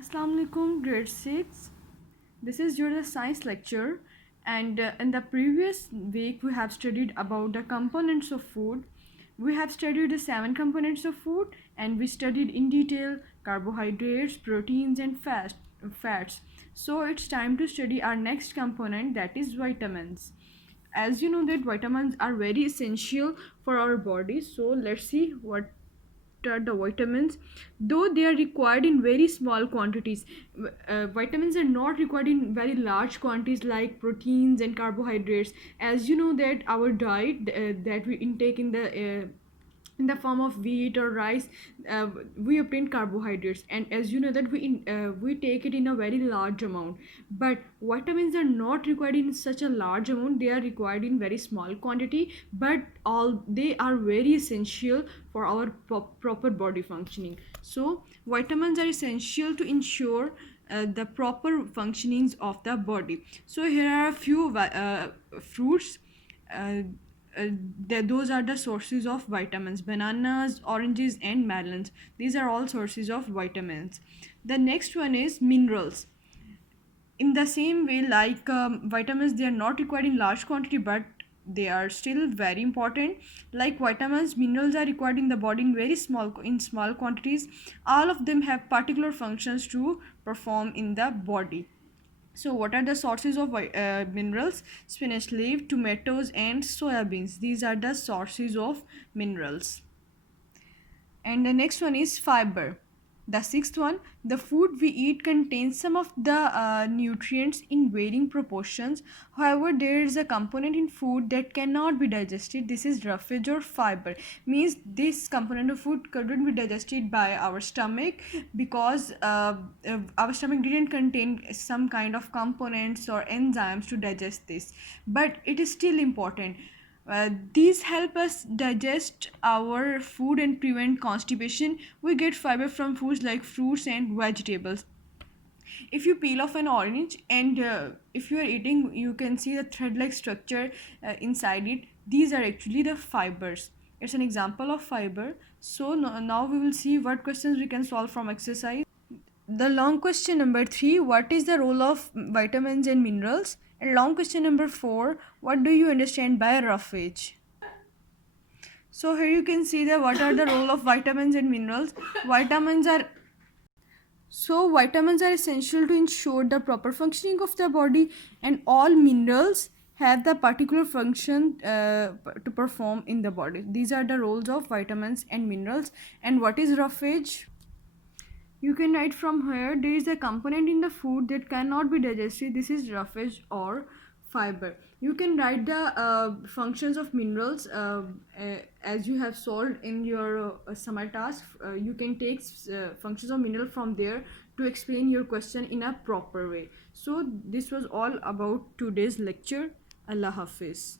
Assalamu alaikum, grade 6. This is your science lecture, and in the previous week we have studied about the components of food. We have studied the 7 components of food, and we studied in detail carbohydrates, proteins, and fats. So it's time to study our next component, that is vitamins. As you know that vitamins are very essential for our body, so let's see what are the vitamins. Though they are required in very small quantities, vitamins are not required in very large quantities like proteins and carbohydrates. As you know that our diet that we intake in the form of wheat or rice, we obtain carbohydrates, and as you know that we take it in a very large amount. But vitamins are not required in such a large amount, they are required in very small quantity, but all they are very essential for our proper body functioning. So vitamins are essential to ensure the proper functionings of the body. So here are a few fruits. uh, those are the sources of vitamins: bananas, oranges, and melons. These are all sources of vitamins. The next one is minerals. In the same way, like vitamins, they are not required in large quantity, but they are still very important. Like vitamins, minerals are required in the body in small quantities. All of them have particular functions to perform in the body. So what are the sources of minerals? Spinach leaf, tomatoes, and soya beans. These are the sources of minerals. And the next one is fiber. The sixth one, the food we eat contains some of the nutrients in varying proportions. However, there is a component in food that cannot be digested. This is roughage or fiber. Means this component of food couldn't be digested by our stomach because our stomach didn't contain some kind of components or enzymes to digest this. But it is still important. These help us digest our food and prevent constipation. We get fiber from foods like fruits and vegetables. If you peel off an orange and if you are eating, you can see the thread-like structure inside it. These are actually the fibers. It's an example of fiber. So now we will see what questions we can solve from exercise. The long question number 3, what is the role of vitamins and minerals? And long question number 4, what do you understand by roughage? So here you can see that what are the role of vitamins and minerals. Vitamins are essential to ensure the proper functioning of the body, and all minerals have the particular function to perform in the body. These are the roles of vitamins and minerals. And what is roughage? You can write from here, there is a component in the food that cannot be digested. This is roughage or fiber. You can write the functions of minerals as you have solved in your summer task. You can take functions of mineral from there to explain your question in a proper way. So this was all about today's lecture. Allah Hafiz.